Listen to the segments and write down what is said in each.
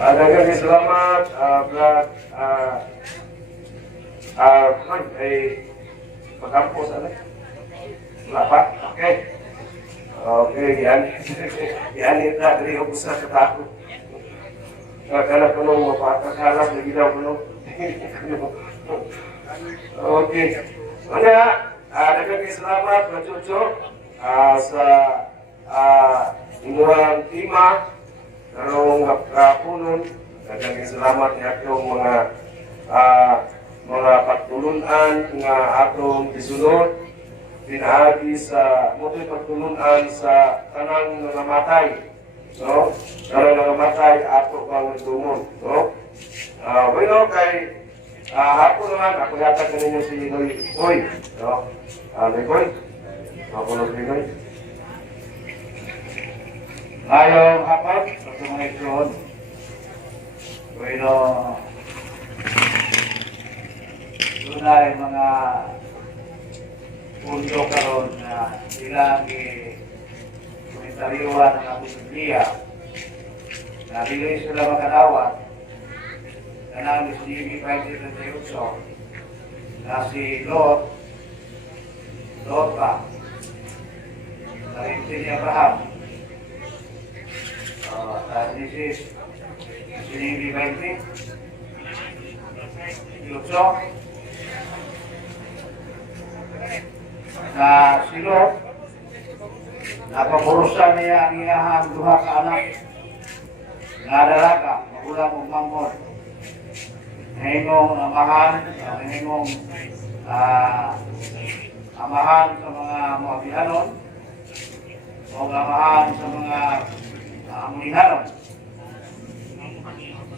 Daghang salamat, Brad. Magkampo sa akin. Wala pa? Okay. Okay, yan. Yan ito, dali ako sa katako. Kakala ko nung mapakakalap, nagilaw ko nung. Okay. Mga, daghang salamat, Machucho, sa inyong tima, karong kapunon. Daghang salamat niya itong mga pagtulunan nga atong gisunod pinaagi sa motoy pagtulunan sa tanang nangamatay, no? Tanang nangamatay ato pang dumon, no? Bueno kay hapon naman ako yata kaninyo si Noy, no? Noy, ako na si Noy. Ngayong hapon, sa mga ikron, bueno, doon ay mga punto karon na ilang komentaryoan ng ating Biblia na bilay sila makadawat na namin sa Jimmy 5:38 na si Lot pa na rin si Abraham this is si Jimmy 20:38 na si Lot napapurusan niya ang iyahang duha ka anak na dalaga, magulang o mamon hingong amahan sa mga Moabihanon o amahan sa mga Amonihanon.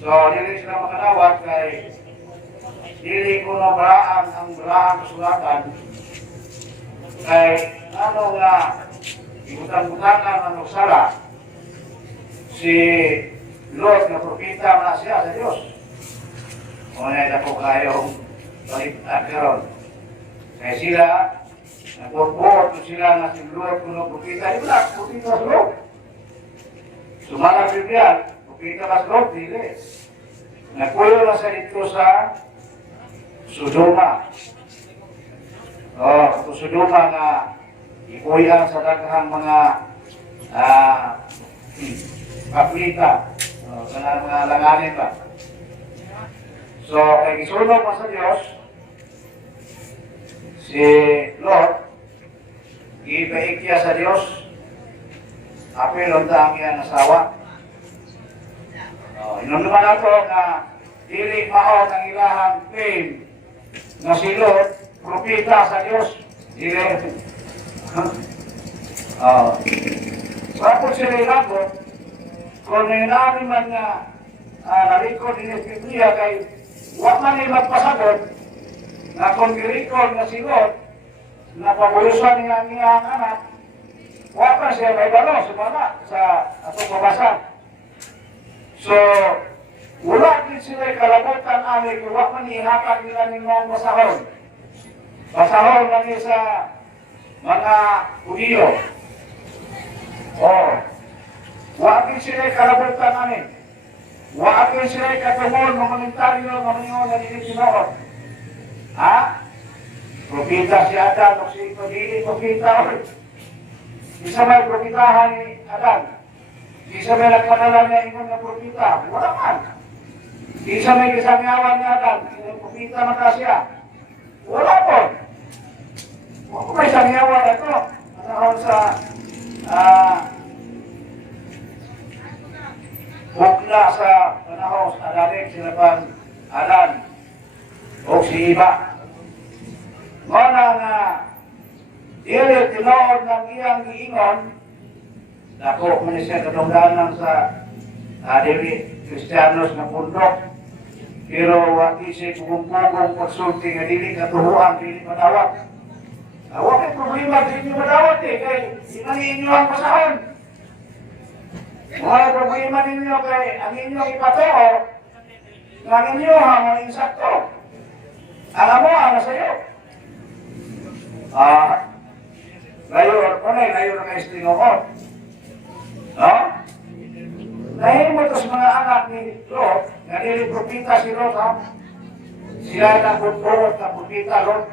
So, dili sila makadawat kay dili ko na baraan ang baraan kasulatan kay ano nga ibutang-butangan ang nagsala si Lord na propita na siya sa Diyos. Ngunit ako kayong baliktad karon. Kaya sila nagpupot sila na si Lord kuno propita yun lang, propita sa Lord. Sumala Biblia, propita ka sa Lord, dili. Nagpuyo na sa dito sa Sodoma. Ito Sodoma nga ipuyan sa daghang mga kaplita sa mga langanin ba. So, kay gisunod pa sa Diyos si Lord, ipaikya sa Diyos apelon ta ang iyang asawa. Inom naman ako na dili mao ang ilahang claim na si Lord propita sa Diyos. Dili. Tapos sila ilabot, kung nainari man nga na-record din yung Biblia kay huwag man yung magpasagot na kung i-record na si Lord na pabulusan niya ang iyang anak, huwag pa siya may balo, sumala sa atong mabasa. So, wala din sila kalabutan amin kung huwag man ihakan nila ng mga basahon. Basahon lang sa mga Hudiyo. Huwag din sila kalabutan amin. Huwag din sila katumon ng komentaryo ng mga na nilipinoon. Ha? Propita si Adan o si ito, hindi propita ulit. Isa may propitahan ni Adan. Isa may nagpadala niya ingon na propita. Wala man. Isa may kisangyawan ni Adan. Propita na ka siya. Wala po. Huwag ko may sangyawan ito. Manahon sa bukla sa panahon sa Adanik, sila pang Adan o si Iba. Mana nga dili tinood ng iyang giingon dako man siya kadungganan sa dili Kristiyanos na pundok, pero wati siya pugong-pugong pagsulti nga dili katuhuan, dili madawat. Huwag may problema dili madawat kay sinali inyo ang pasahon. Mga problema ninyo kay ang inyong ipatoo nga ninyo ang insakto. Alam mo, ang sa'yo. Layo na kayo tinukot. No? Nahimo to sa mga anak ni Lot, nga nili propita si Lot, ha? Sila na kutulot na propita Lot.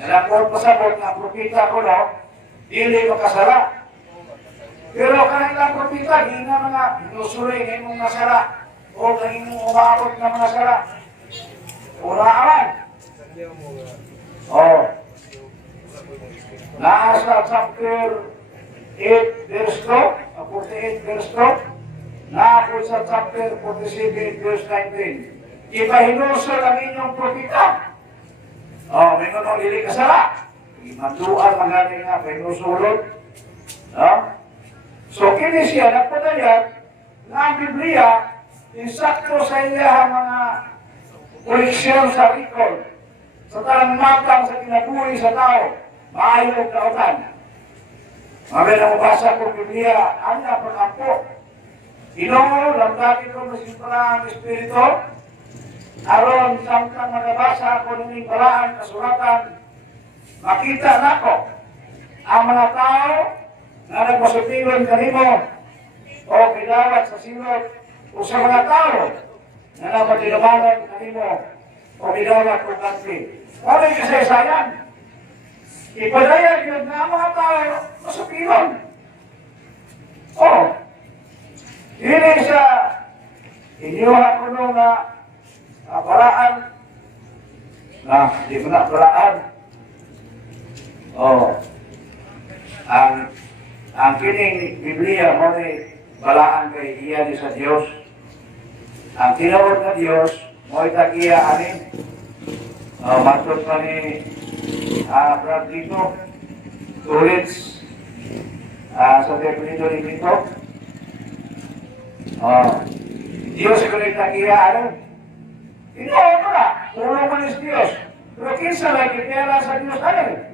Nalakot pasabot na propita ko, no? Dili makasala. Pero kanilang propita, di na mga inusuloy na imong nasala o na imong umabot na mga sala. Unaan. Oh. Nasa chapter 8 verse 2, 48 verse 2, na ako sa chapter 47 verse 19. Ipahinusol ang inyong propita. Oh, may nung dili kasala. Imanduan magaling nga, pahinusulot. No? So, kini siya nagpadayan na ang Biblia, insakto sa iya mga koleksyon sa record, sa tarang matang sa kinabuhi sa tao, maayo ang kautan. Mamaya na mabasa ko Biblia, ang napag-ampo. Ginoo, lamdaki ko masimparaan ng Espiritu, aron samtang magabasa ko ng paraan kasulatan, makita na ko ang mga tao na nagpasupilon kanimo o pinawat sa silot o sa mga tao na napatilabanan kanimo o pinawat o kanti. Kami kasaysayan, ipadayan yun na ang mga tao masupilon. O, hindi sa inyuha ko nung paraan na, di ko na paraan. O, ang kining Biblia mo ni balaan kay iya ni sa Dios. Ang tinawag na Dios mo itagiya anin. Matot pa ni Brad Lito Tulits sa Deprito ni Lito. Dios ko rin itagiya anin. Inoon mo na, tulong mo ni Dios. Pero kinsa lagi kaya sa Dios anin.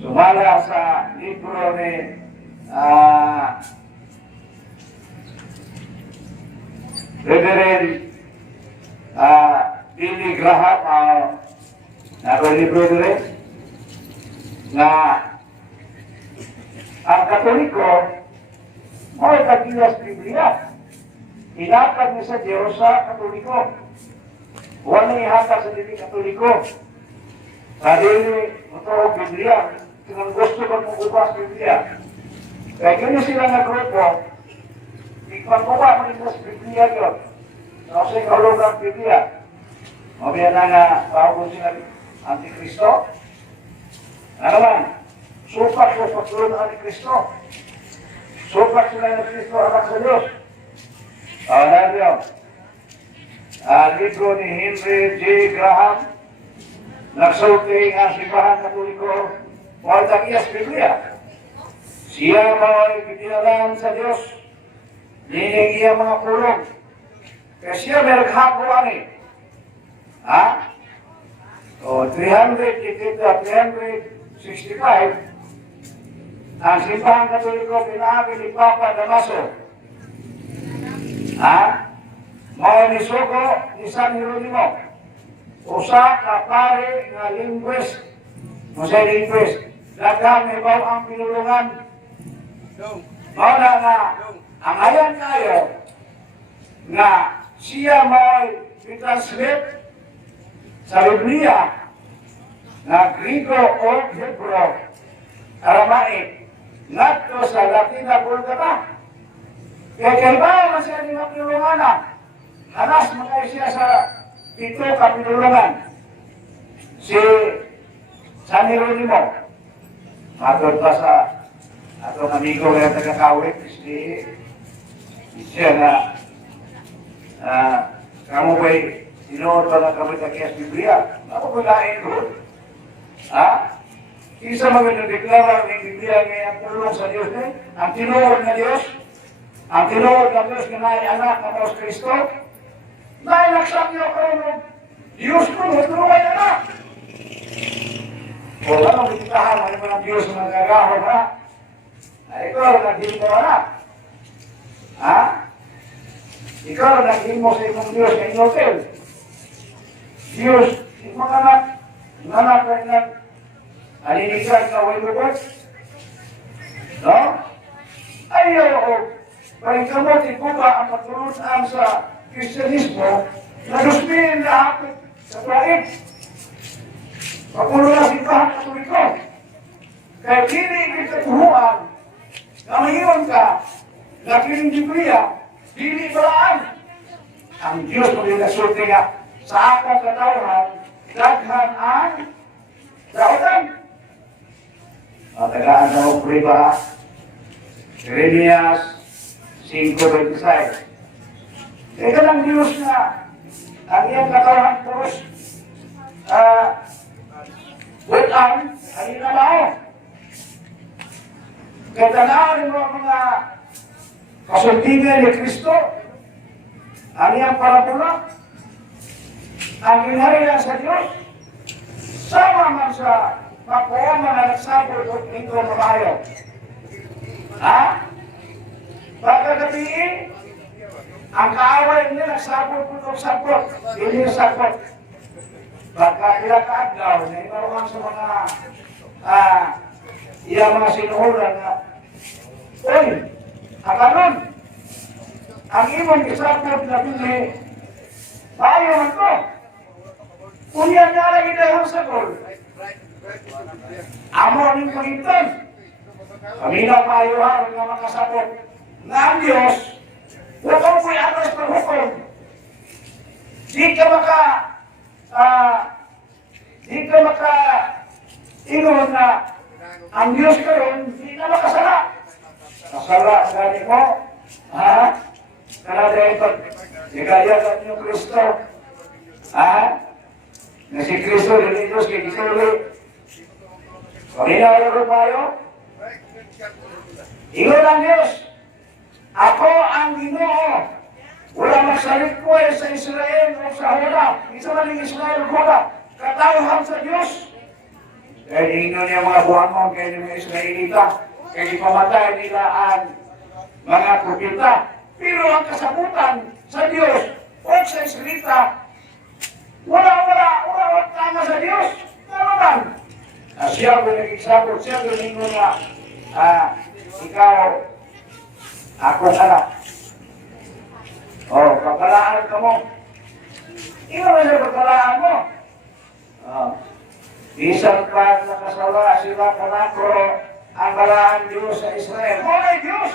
Sumala sa libro ni Reverend Billy Graham, libro dire na ang Katoliko mo itagilas Biblia. Inatag niya sa Diyos sa Katoliko. Wala ihatag sa dili Katoliko. Sa dili ito Biblia. Kung gusto ko mong ubas Biblia. Kaya yun sila na grupo, ipagkuha mo rin sa Biblia yun. Kasi kahulog ang Biblia. Mabaya na nga, tawag sila Antikristo. Ano man, supak sila ng Antikristo. Supak sila ng Kristo anak sa Diyos. Ano yun? Libro ni Henry J. Graham, nagsulti ang simbahan Katoliko, Waltang Iyas Biblia. Siya mo'y kitinalan sa Diyos. Nining iya mga kulong. Kaya siya may naghakuan eh. Ha? O 365 ang simbahan Katoliko pinahabi ni Papa Damaso. Ha? Mo'y nisuko ni San Jeronimo. Usa ka pare nga linguist. Musay linguist. Daghang ibaw ang pinulungan. Muna nga, ang ayan kayo nga siya may translate sa Biblia na Griego o Hebrew, Aramaic, ngadto sa Latina Vulgata. Kaya kaibaw man siya ni mapinulungan hanas mga siya sa 7 ka pinulungan. Si San Jeronimo, matod pa sa atong amigo nga taga-Kawit, siya na kamu ba'y sinuot ba na kami sa Biblia? Ako ba lain ko? Ha? Isa magandang ng Biblia ngayon ang tulong sa Diyos eh? Ang tinuod na Diyos? Ang tinuod na Diyos na anak na Diyos Kristo? Nailaksak niyo kayo ng Diyos ko, matulungan anak! O ano, bititahan mo ng Diyos na nagagahon ha? Ay, ikaw ang naging mo anak. Ha? Ikaw ang naging mo sa imong Diyos na inotel. Diyos, imong anak ay nalinisan na way lubos. No? Ayaw, pagkamot ikuba ang matulunan sa Kristyanismo na dusmin na hapit sa plaid. Papulo na simbahan katoliko. Kaya kini ikituhuan na mahiyon ka na kining Biblia, dili balaan. Ang Diyos pagkakasulti nga sa akong katawhan, daghan ang dautan. Matagaan na mo priba, Jeremias 5:26. Ika ng Diyos na ang iyang katawhan puros buwan ay inalao. Kaya tanawin mo ang mga kasultingan ni Kristo, ang iyang parabula, ang ginharian sa Diyos, sama man sa makuha mga nagsabot o ito mamayo. Ha? Pagkagatiin, ang kaaway niya nagsabot o sabot, hindi sabot. Pagkakilakaadlaw, na imarungan sa mga iyang mga sinuhulan na, uy, akanon, ang imong isabot na pili, bayo man ko. Unya nga lagi dahil sa gol. Amo ang pahintan. Kaminaw kayo ha, ang mga sabot na ang Diyos, huwag mo ko'y atas paghukom. Di ka ingon na ang Diyos karon hindi na makasala. Kasala gani mo, ha? Kana dahil pag nagayagat niyo Kristo, ha? Na si Kristo, hindi Diyos, kay Gisuli. Paginawa ko tayo, ingon ang Diyos, ako ang Ginoo. Wala magsalit ko sa Israel o sa Huda. Isa man ng Israel Huda. Katawhan sa Diyos. Kaya ingon niya mga buwan mo, kaya yung mga Israelita, kaya ipamatay nila ang mga propeta. Pero ang kasabutan sa Diyos o sa Israelita, wala tama sa Diyos. Naman. Siya ko nag-isabot, siya ko ningon na, ikaw, akong anak. Pagpalaan ka mo. Ino na sa pagpalaan mo. Isang pag nakasala sila kanako ang balaan Diyos sa Israel. Wala Diyos!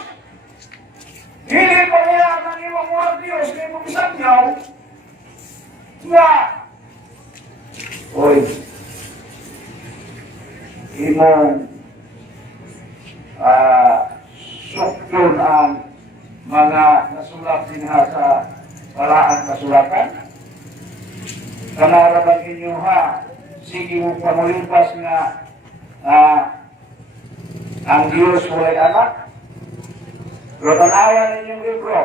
Hindi pa niya ang imong mga Diyos kay pumisak niyaw. Nga! Oy! Imong suktun ang mga nasulat dinha sa balaan kasulatan. Kanaraban ninyo ha, sige mo pamulimpas nga ang Diyos walay anak. Pero tanawan ninyong libro.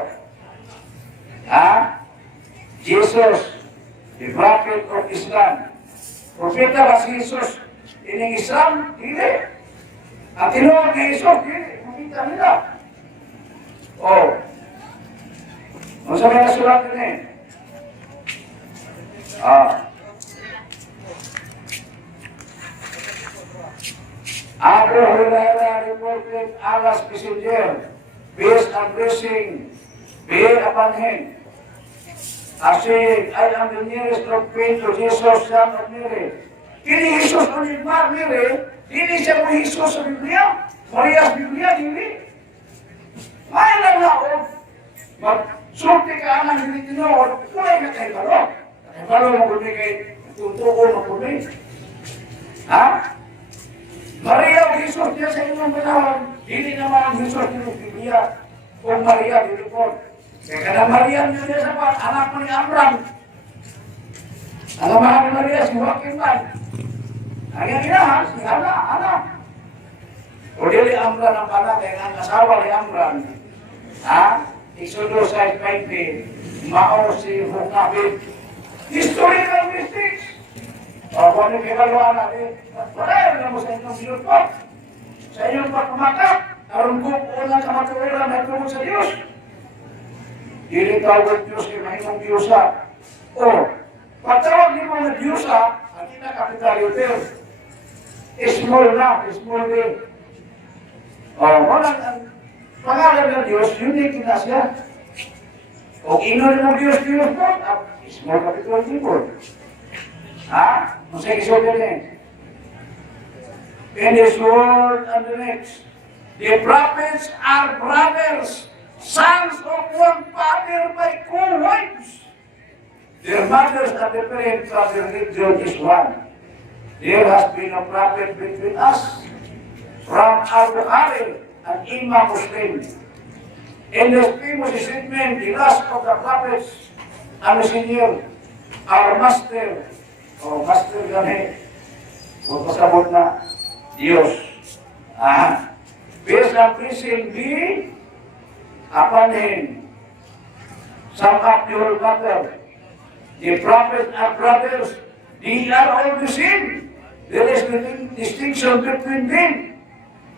Jesus, the prophet of Islam. Propeta ba si Jesus? Ining Islam? Hindi. Ang tinuod ni Jesus? Hindi. Makita nila. Ano sa mga sulat din eh? Abu Hurairah reported Allah's messenger, peace and blessing be upon him. As I am the nearest of kin to Jesus, son of Mary. Kini Jesus ulit Mary, hindi siya mo Jesus sa Biblia. Maria's Biblia, hindi. May lang na magsulti ka ang hindi tinood, kulay ka kayo balo. Kayo balo mo kundi kay tuntuko mo kundi. Maria o Jesus niya sa inyong panahon, hindi naman ang Jesus ng Biblia o Maria dilipod. Kaya kada Maria niya sa pan, anak mo ni Abraham. Ang mahal ni Maria, si Joaquin man. Ang iyang inahan, si Ana. O dili Amran ang anak, kaya ang asawa ni Amran. Exodus 5:20, mao si Hukabit. Historical mistakes. Kung ano kinaluan natin, wala mo sa inyong binutpot. Sa inyong pagpamakap, karong unang kamatuwiran na tungkol sa Diyos. Dili tawag Diyos kay mahimong Diyosa. Pagtawag ni mga Diyosa, ang kinakapital hotel. Small na, small din. Walang Pangalan ng Diyos, unique na siya. O inon mo Diyos po, small capital people. Ha? Masaya kiso din eh. In this world and the next, the prophets are brothers, sons of one father by co-wives. Their mothers are different from their religion is one. There has been a prophet between us, from Al-Bukhari and Imam Muslim. In this famous statement, the last of the prophets, and the senior, our master, o master gani, o pasabot na, Diyos. Peace and blessing be upon him. Sum up your matter. The prophets are brothers. They are all the same. There is no distinction between them.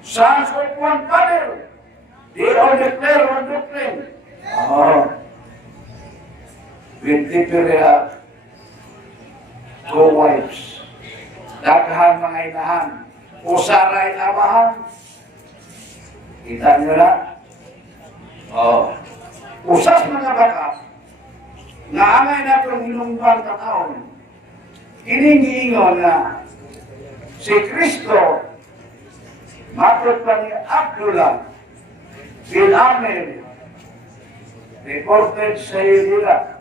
Sons of one father. They all declare one doctrine. With different two wives. Daghan mga inahan. Usaray amahan. Kita nyo na? Usas mga baka, nga angay na itong hinungban kataon, iningiingon na si Kristo, matod pa ni Abdullah bin Amir, reported sa nila,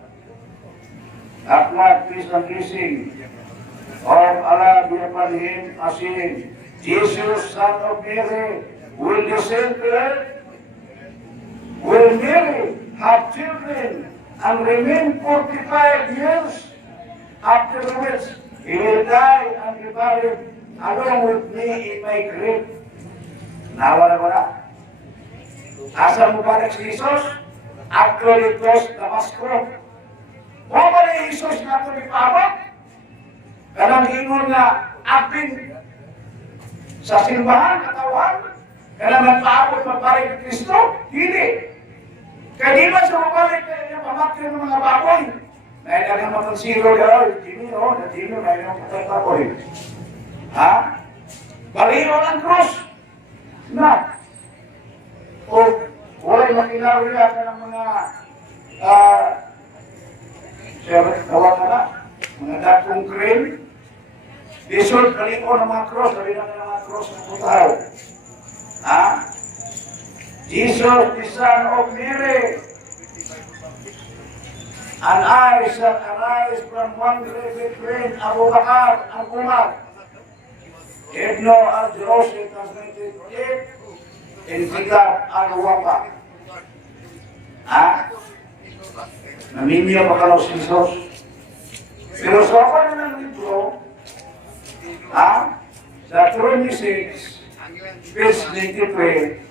Ahmad, peace and blessing, of Allah be upon him, as in, Jesus, son of Mary, will descend to earth, will marry, have children, and remain 45 years. Afterwards, he will die and be buried along with me in my grave. Nawala ko na. Asa mo balik si Jesus? Actually, close Damascus. Kung ba ni Jesus na ito ipabot? Kanang ingon na apin sa simbahan, katawan, kanang nagpaabot mabalik ni Kristo? Hindi. Kaya di ba siya mabalik kaya pamakyo ng mga baboy? May kanyang matansiro gawin. Dini o, na dini, may kanyang patay baboy. Ha? Baliho ng krus. Na. O, wala'y makilawi ka ng mga tawag na na, mga datong crane. Disod, baliho ng mga krus, sabi na ng mga krus ng putaw. Ha? Jesus, the son of Mary, and I shall arise from one grave between Abu Bakr and Umar. Ibn al-Jurasi translated it in Kitab al-Wafa. Naminyo pa ka si Jesus. Pero sa ako na ng libro, sa 26, verse 93,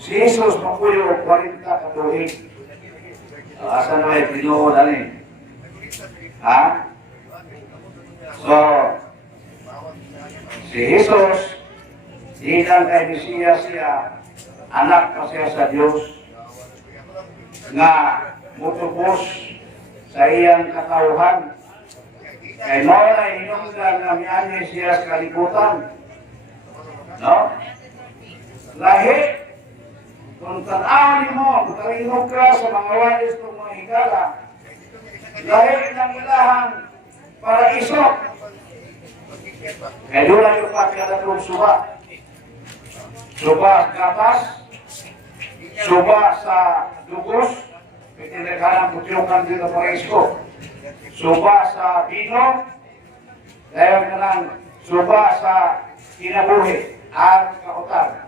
si Jesus mapuyo 40 katuig. Asa na may pinuod ani? So, si Jesus, di lang kay Mesiyas siya, anak pa siya sa Diyos, nga mutubos sa iyang katauhan. Kay mo na inungdan na miyani siya sa kalibutan. No? Lahi, kung tanawan mo, kung taringog ka sa mga walis kong mga higala, lahi ng ilahang paraiso. Kaya doon ang yung pakialatong suba. Suba sa gatas, suba sa dugos, may tinaghanang putyukan dito paraiso. Suba sa bino, dahil ka ng suba sa kinabuhi at kautan.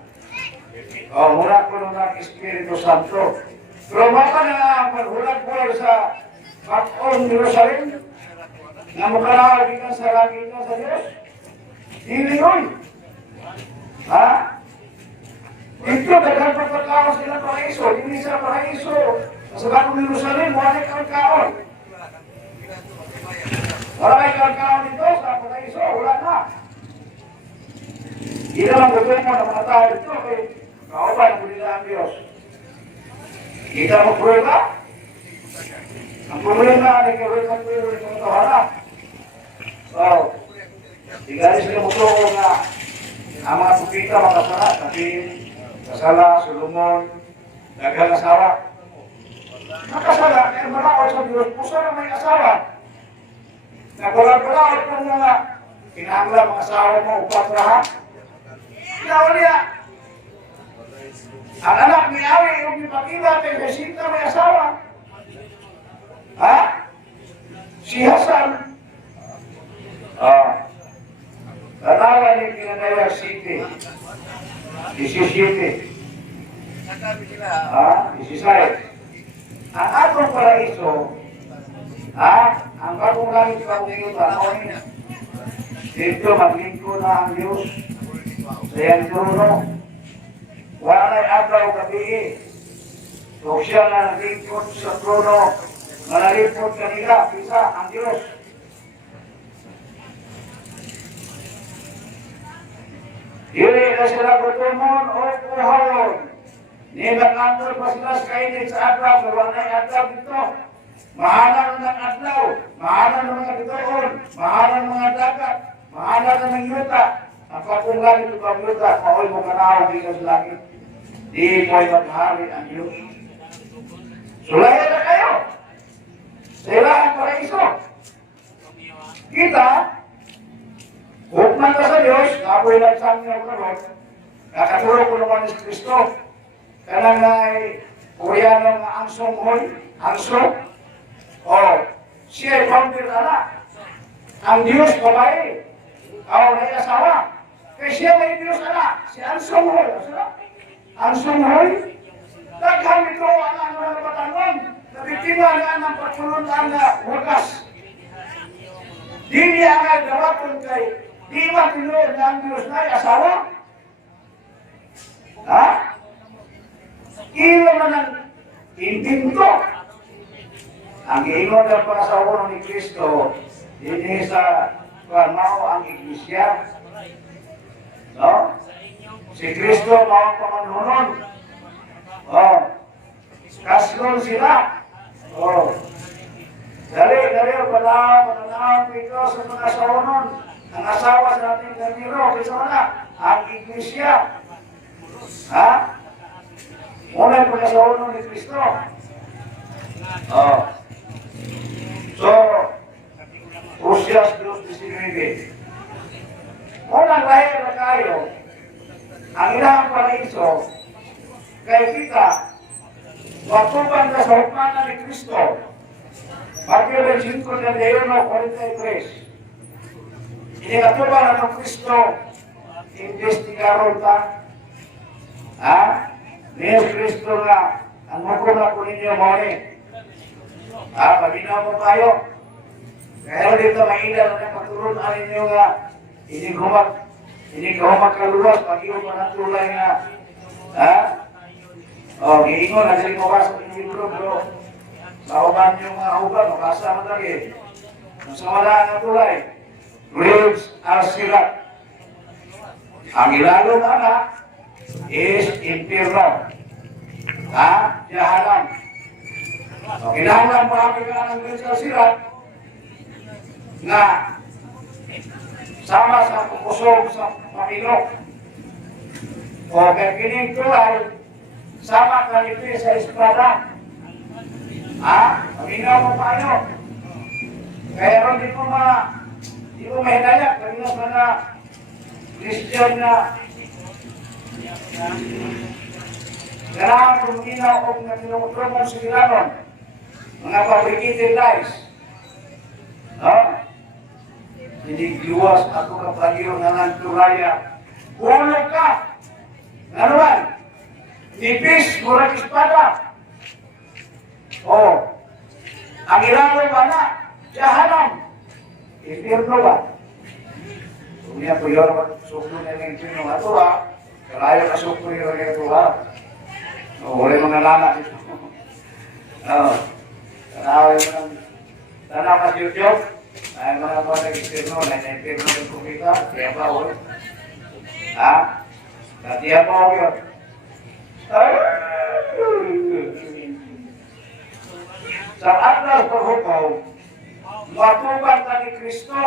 Hulag ko ng Espiritu Santo. Pero baka na maghulag ko sa Patong Jerusalem, na makalahagi ka sa lagi ka sa Diyos. Hindi yun. Ito, daghang pagkakaon sila paraiso. Hindi sila paraiso. Sa Batong Jerusalem, wala kang kaon. Wala kang kaon dito sa paraiso. Wala na. Hindi naman gagawin mo ng mga tao dito. Kauban ang nila ang Diyos. Kita mo prueba? Ang problema ay gawin ang prueba ng mga tawana. So, tigari sila mo ito nga ang mga pupita makasala. Kasi kasala, Solomon, Nag-asawa. Nakasala, kaya malaot sa Diyos, puso na may asawa. Nagulad-gulad ng mga kinahanglan mga asawa mo upang lahat. Kinauli ang anak ni Ari, yung ipakita kay Jacinta may asawa. Ha? Si Hasan. Tanawa ni Pinanaya City. 17. 16. Ang atong paraiso, ang bagong langit sa tingin panahon, dito maglingko na ang Diyos sa iyang trono. Wala na'y adlaw gabi. So siya na naglingkod sa trono, manalipod kanila, isa ang Diyos. Dili na sila gutumon o kuhawon. Nilangantol pa sila sa kainit sa adlaw, pero wala na'y adlaw dito. Mahalan ng adlaw, mahalan ng mga bitoon, mahalan ng mga dagat, mahalan ng yuta. Ang pagkunggan ito pang yuta, maoy mo kanaw dito sa langit. Di mo'y maghari ang Diyos. Sulayan na kayo. Sila ang paraiso. Kita, hukman ka sa Diyos, ako'y nagsami ako naman, nakaturo ko naman ni Kristo. Kanang ay Koreano nga Angsong Hoy, Angsong. Siya ay founder na. Ang Diyos babae, na asawa. Kaya siya may Diyos na, si Angsong Hoy. Angsong Hoy, daghang ito ang mga batangon, nabiktima na ng pagsulundan na wakas. Dili ang nagdawapon kay, di matinuod na ang Diyos na asawa. Ha? Ilo man ang impinto. Ang ingon ng pasawaron ni Kristo, hindi sa mao ang iglesia. No? Si Kristo mao pamanunon. Kaslon sila. Dali pananaw ito sa mga asawanon. Ang asawa sa ating ganiro, kaysa na, ang iglesia. Ha? Unang pag-asawanon ni Kristo. So, Usyas 2:19. Unang lahir na kayo, ang ilang paraiso, kay kita, matuban na sa hukmanan ni Kristo, Mateo 5:41-43. Ini katuban na ng Kristo, investigaron ta, Niyo Kristo nga, ang hukom na po ninyo mo ni. Paginaw mo tayo. Kaya dito mainal na pagturunan ninyo nga, hindi kumak kaluwas, pag-iwan pa ng tulay nga. Giingon, nagaling mo ka sa inyong libro, sauban yung mga hubad, makasa mo lagi. Sa wala ang tulay, graves are silat. Ang ilalong anak, is impirno. Jahanam. Kinahanglan pa kami ka ng Diyos sa sirat na sama sa pukusog sa Panginoon. Kaya kining tulay, sama kalipin sa espada. Panginoon mo paano? Kaya ron di mo mahinayag. Kanina sa na Christian na kailangan kumina o na tinutulungan sa Ilanon, mga fabricated lies. Hindi luwas ako kapagyo na ng tulaya. Ulo ka! Nanuan? Nipis, murag espada. Ang Ilanon ba na? Jahanam. Impirno ba? Kung po yun, suklo na yung impirno nga ito kalayo ka suklo yung ito wala mga lana dito. Tanaw ka sa YouTube, ay mga po nag-impirno, na-impirno yung kumita, kaya ba o? Katiya pa o yun. Sa atlas paghukaw, matuban ka ni Kristo.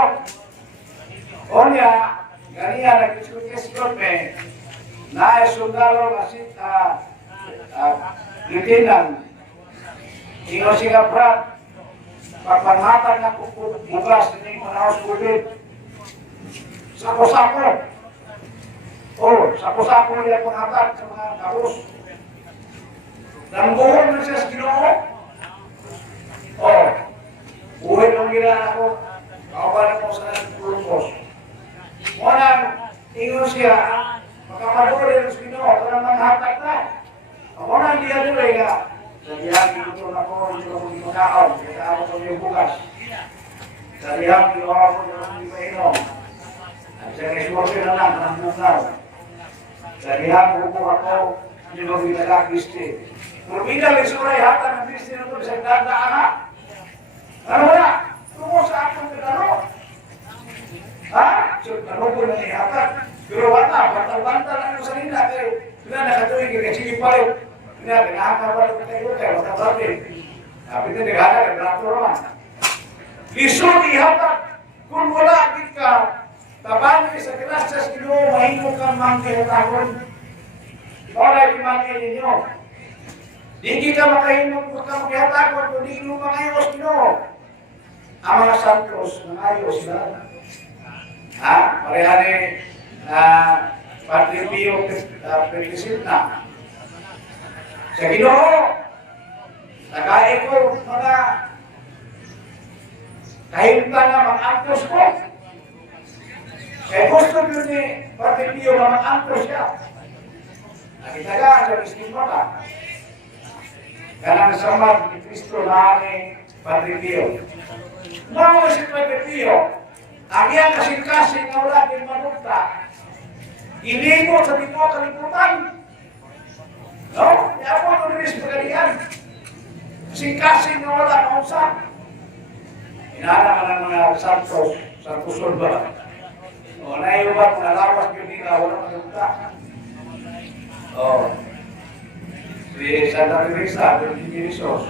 O niya, ganiya nag-diskut-diskut na sundalo Lieutenant, ingo siya Brad, pagpanghatan na bukas din yung panahon ulit. Sako-sako. Sako-sako nila panghatak sa mga kapos. Nangguhon na siya sa Ginoo. Buhay nung gila ako. Kaubalan mo sa tulungkos. Munang, ingo siya, makamaduli ng Ginoo, ito na manghatak na. Munang diya nila nga, sa dihang ginutun ako, hindi ko mong ipakaon, kaya ako sa mga bukas. Sa dihang ginutun ako, hindi ko mong ipainom. Sa resorte na lang, ng bukaw. Sa dihang buko ako, hindi ko mong ipakakisti. Kung pinag isuray hata ng Kristi na ito, sa dandaan na. Ano na? Tungo sa akong kadaro. So, ano po na nihatak? Pero wala, bantal-bantal lang yung salina, kaya sila nakatuwing, kaya sige pa rin. Nakakabalik na kayo kayo, matabapin. Sabi na naghanap, nagbrato naman. Lisod ihatak, kung wala agit ka, tabangin sa grasyas Ginoo, mahimo kang mangkihatagon. Wala imangkin ninyo. Hindi ka makahimong kung ka makihatagon, kung di mo mangayos Ginoo. Ang mga santos, nangayos sila. Pareha ni Padre Pio Petisil na. Sa Ginoo, nakain ko mga kahimta na mag-angkos ko. Kaya gusto nyo ni Padre Pio na mag-angkos siya. Nakitagaan sa miskin mo ka. Kanang samad ni Kristo na ni Padre Pio. Mga si Padre Pio, ang iyang kasing-kasing na wala din manukta, iligo sa dito kaliputan. No? Kaya po ito rin sa pagalian. Kasing-kasing na wala na usap. Inaala ka ng mga santos ba? Naiubat na lawas yun nila, wala manukta. Si Santa Teresa, Virgin Jesus.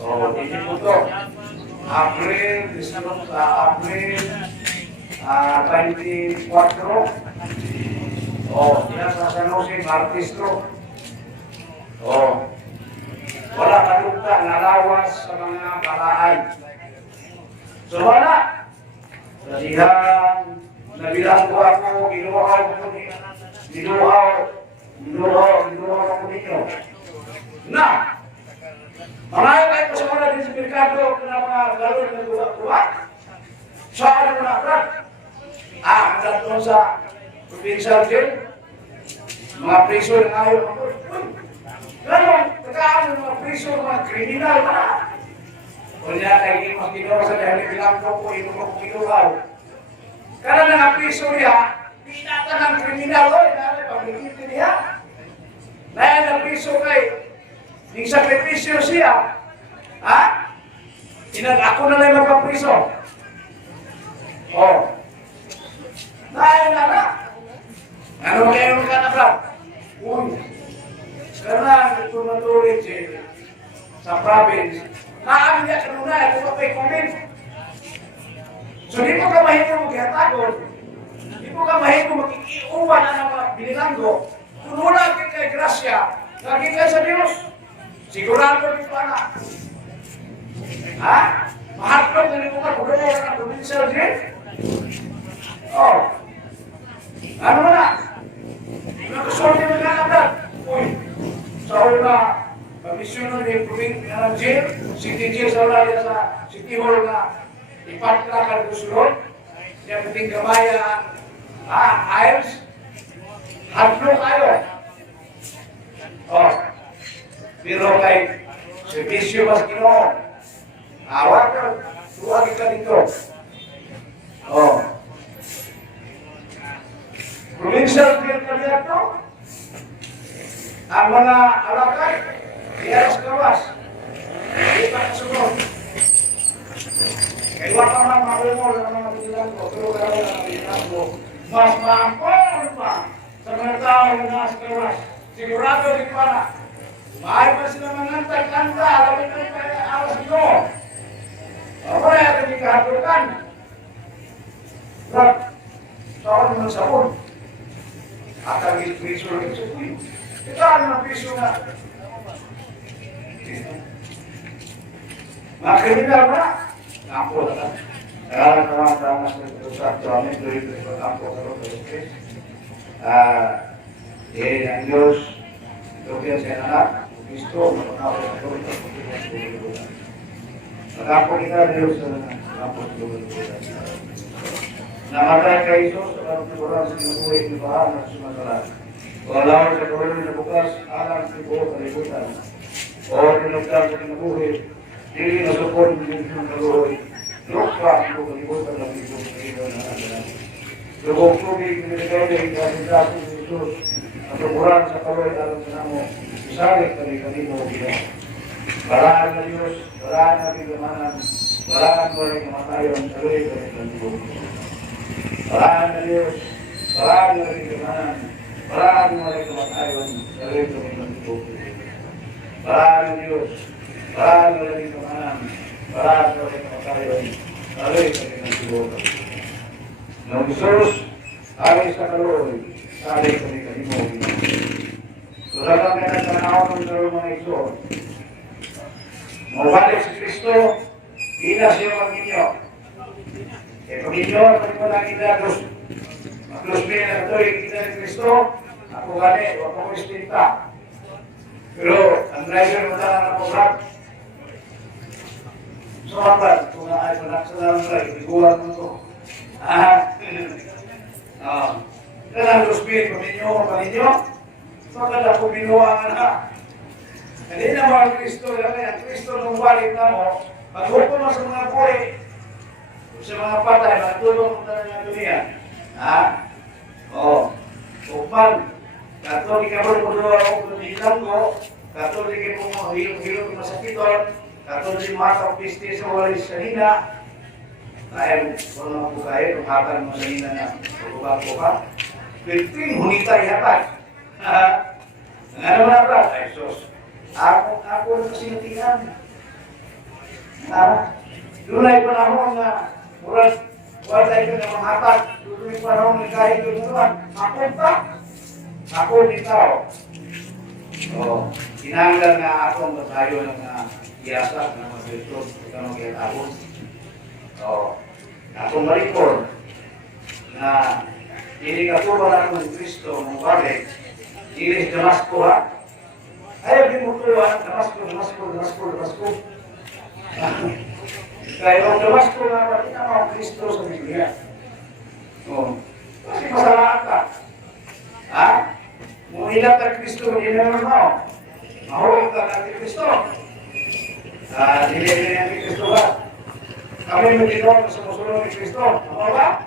Hindi po ito. April 24. Yan sa San Jose, Martistro. Wala kalugta, nalawas sa mga paraan. So wala. Sa dihang, nabilang ko ako, ginuhaw ako ninyo. Na! Mga kayo sa mga din sa merkado na mga galon na buwa. Saan mo na, Brad? Hanggang doon sa provincial jail. Mga priso na ayaw. Ganon, pagkaan ng mga priso, mga kriminal na. Kung niya kayo mas ginawa sa dahil bilang ko po, ito ko kinuhaw. Kaya na nga priso niya, pinatan ng kriminal, dahil pagkikita niya. Naya na priso kay yung sakripisyo siya, ako na lang magpapriso. Naya na. Ano kayo ka na, Brad? Karena ito natuloy sa province, naamin niya kanuna, ito pa pa'y comment. So, di mo ka mahimo mag-ihatagon, di mo ka mahimo mag-iuwan ang mga binilanggo, kung wala kay grasya, lagi ka sa Diyos. Sigurado dito na. Mahatlog na nito ka, kung wala ka provincial jail. Ano na? Nakasolve mo na agad. Sa una, pamisyon ng provincial jail, city jail sa wala sa city hall na ipatla ka ng sulod. Kaya puting gamaya, ayos. Hatlog kayo. Pero kay servisyo mas Ginoo. Awak ka, tuwag ka dito. Provincial jail ka dito. Ang mga alakay, iyaras kawas. Hindi pa kasunod. Kaya wala man makumol ng mga pinilang ko, pero kaya wala ng pinilang ko, mas maampon pa sa mga tao na nasa kawas. Sigurado di pa na. Mahal pa sila mangantay-kanta, alamin na yung kaya alas nyo. Ako na yakin yung kahatukan. Brad, saan mo ng sabon? At ang piso ng piso. Ito ang piso na Mga kriminal na. Kampo na ka. Kaya naman sa amin, tuloy sa kampo ka rin. Ang Diyos, tukiyan sa anak, Kristo, magkakawin sa tuloy sa tuloy. Magkampo kita, Diyos, sa kampo sa tuloy. Namatay kay Isos, ang tiburan sa kinukulit ni Bahan at sumasalat. Wala sa tuloy na bukas, alam sa buo kalibutan. O tinugtang sa kinukulit, dili na supon ng kaluhoy. Lukpa ang kalibutan ng ibong kailan na agalan. Lugong tubig, binigay na yung kasintasin ni Jesus. Ang tuburan sa kaloy alam sa namo, isalit kami-kanimo bilang. Balaan na Diyos, balaan na bigamanan, balaan mo rin kamatayon, saluhin kami-kanimo. Balaan na Diyos, balaan mo rin bigamanan, balaan mo rin kamatayon, saluhin kami-kanimo. Balaan na Diyos, balaan mo rin bigamanan, balaan mo rin kamatayon, saluhin kami-kanimo. Nang Jesus, alis sa kaloy, saluhin kami-kanimo. Tulad ang pinagkanaon ng dalawang mga ito, mawalik si Kristo, ina siya mag-inyo. Pag-inyo, pag-inyo lang kita, mag-lusmin na ito, kita ni Kristo, ako gani, wag ako ispinta. Pero, ang driver mo na ng program, so kapag, kung ay panaksalang drive, igulan mo ito. Kailan lusmin, pag-inyo, bakit ako binuwangan na? Hindi na mga Kristo, ang Kristo nung balik na mo, maghukom mo sa mga buhay, sa mga patay, magtulong mo na ng dunia. Upman, katong ikabon mo doon ako kung hilang ko, katong ikabon mo hilong-hilong masakiton, katong di mata o pisti sa walis sa hina, kaya kung naman po kayo, kung hakan mo sa hina na pagubag ko ka, piting hunita yapan. Ano na ba? Ay, sus. Ako ang kasinatihan. Doon ay panahon na murad, wala ito na manghatak. Doon ay panahon na kahit doon naman. Ako nitaw. Tinanggal nga akong tayo ng iyasak na mag-retod. Ito nang iatapon. Akong marikor na hindi katulad ako ng Kristo ng balik. Dili Damasco ha? Ayaw din mo tuwa, Damasco. Kaya yung Damasco nga ba, ito ang Kristo sa Biblia. Kasi masalaan ka. Kung ilang ka Kristo, hindi naman mo. Mahulog ka ng Kristo. Dili ang Kristo ba? Kami mag-inom sa musulong ni Kristo. Ano ba?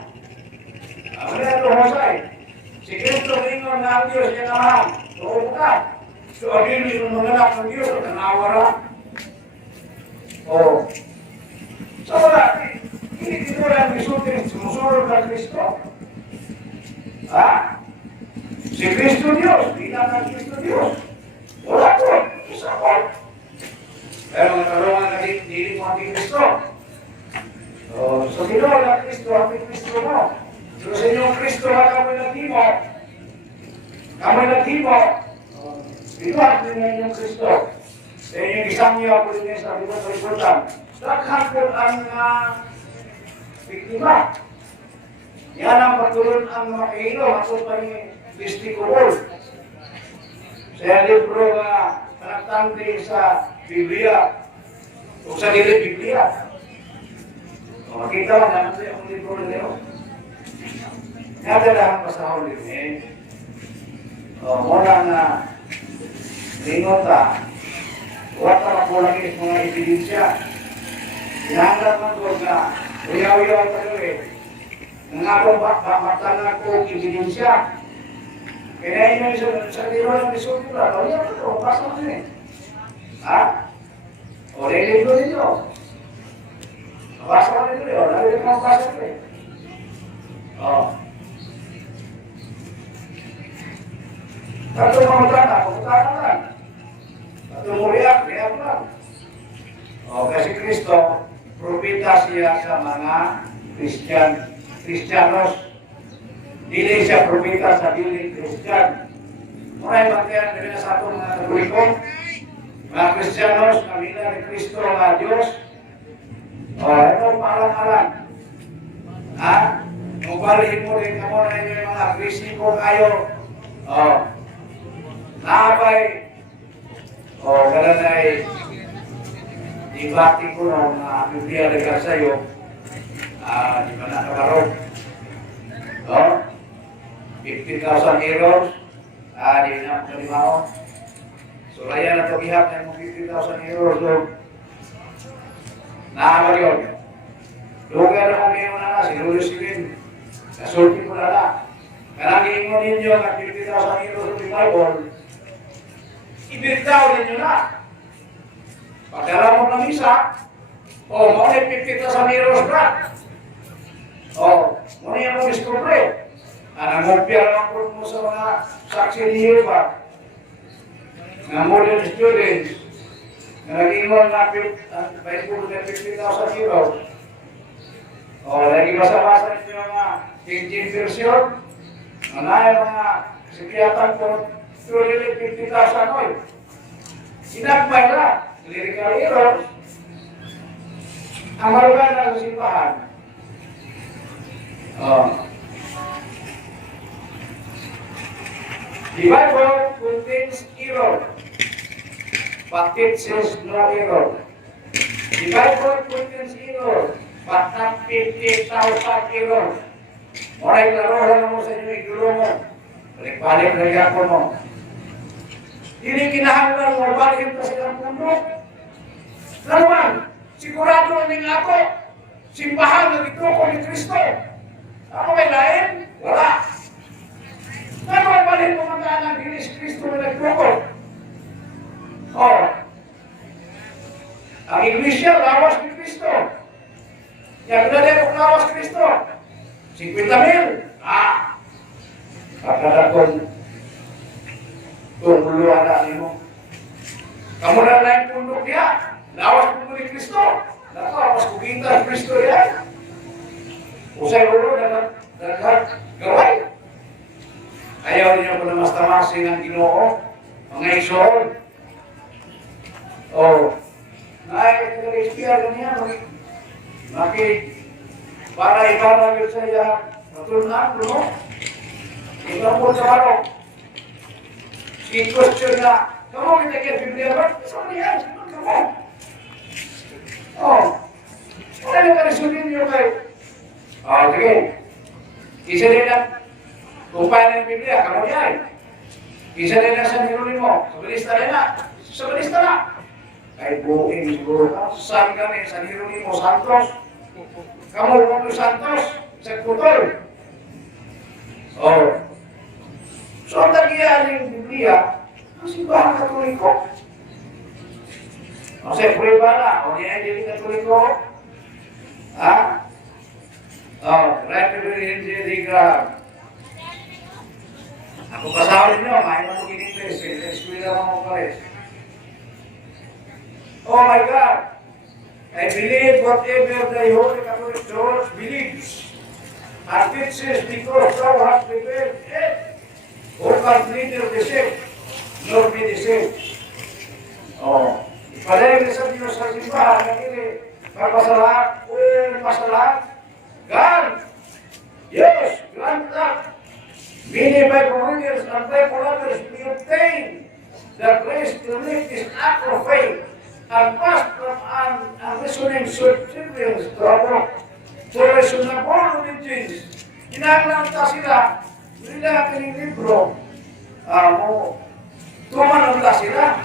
Ano na ito, Hosay? Si Kristo ringon na ang Diyos niya naman. Oo ka. So, abin yung manganak ng Diyos, nanawara. So, wala. Hindi dito lang resultin, sumusunod na Kristo. Si Kristo Diyos, di lang ang Kristo Diyos. Wala ko. Isa ko. Pero nagkaroon na dili mo ang Kristo. So, ginoon ang Kristo, ang Kristo mo. So, sa inyong Kristo, kami naghimo. Kami naghimo. Ito ang inyong Kristo. Sa inyong isang niyo, ako rin sa ibang kalibutan. Daghan po ang biktima. Yan ang patulon ang makahilo. Ako pa rin listikubol. Sa libro na panagtangti sa Biblia. O sa dili Biblia. Makita mo naman sa yung libro na nyo. Nadalahan pa sa huli rin. Muna na lingota, wata makulangis mga ebidensya. Hinanggap man doon na uyaw-uyaw pa doon Nangako matanga ko ebidensya. Kaya yun sa libro ng Resultura, kaya ito, basa mo din. O libro ninyo. Basa mo nito yun, narinig mo basa mo eh. Kato mga pagkakana lang. Kato mo riyak lang. Kasi Kristo, propita siya sa mga Kristiyanos. Dili siya propita sa dili Kristiyan. Maray ba kaya na sa itong mga Katoliko? mga Kristiyanos, kamila ni Kristo nga Diyos. Ito palang-alang. Ha? Mubalihin mo rin kamo na inyo yung mga Kristiko kayo. Nakabay. Ganun ay ibati ko nung Biblia rin sa iyo. Di ba nakabarog? 50,000 euros. Di na kalimaw. So, raya na ito ihap na yung 50,000 euros. So, nakabag yun. Lugar na kami yung nana, sinulis din. Kasulti ko na na. Kanangin mo ninyo na 50,000 euros ng Bible, ibigdaw ninyo na. Pagkala mo ng isa, mo na 50,000 euros na. Mo na yung discovery. Nangopya lang po mo sa mga saksi ni Yehova. Nga modern students, na nag-ingon na 50,000 euros. Lagi basa-basa ninyo mga King version, mga sikyatan ko, truly 50,000 oil. Sinagmay na, lyrical errors. Ang marugan na sa simbahan. The Bible contains error, but it says no error. The Bible contains error, but not 50,000 error. Moray klarohan mo sa inyo, igulo mo. Balik-balik na gako mo. Hindi kinahanglan mo, balikin pa silang pundo. Naman, sigurado ning ako, simbahan na gituko ni Kristo. Ako may lain? Wala. Naman, balik mo mga ng Ginis Kristo na nagtuko. Ang Iglesia, lawas ni Kristo. Yang pinadero lawas Kristo. 50,000. Pagkakakon. Tunguluan na mo. Kamu na lang pundok niya. Lawas pundo ni Kristo. Lawas kukita Kristo yan. Usay ulo na gaway. Ayaw niyo ko na mas tamasin ang Ginoo. Mga isol. Nag-expire niya. Para ibarang yun sa iya. Matunan, no? Ikaw po sa baro. Si-question na, kamu kita kaya Biblia ba? Sabi yan, kamu. Wala na kalisunin nyo kayo. Sige. Isa din na, kumpayan ng Biblia, kamu yan. Isa din na sa nilunin mo. Sa balista na. Kahit buuin siguro ka. Sabi kami, sa nilunin mo, Santos. Kamu Romulo Santos, sa Kutol. So, ang nagyayari yung Biblia, ang simbahan Katoliko. Siyempre ba na? Niya hindi Katoliko? Right to be in the Graham. Ako pasawin nyo, may magiging English. Eskwila mo ko rin. Oh my God! I believe whatever the Holy Catholic Church believes and teaches because thou hast prepared it. Who can neither deceive nor be deceived. Ipalagay sa Diyos sa simbahan na hindi magpasalamat o masalamat. God, yes, grant that many Bible-readers and Bible-lovers be obtained the grace to make this act of faith and pass from an reasoning subservience to reasonable origins. Kinaklang ta sila, hindi na kining libro, tumanong ta sila.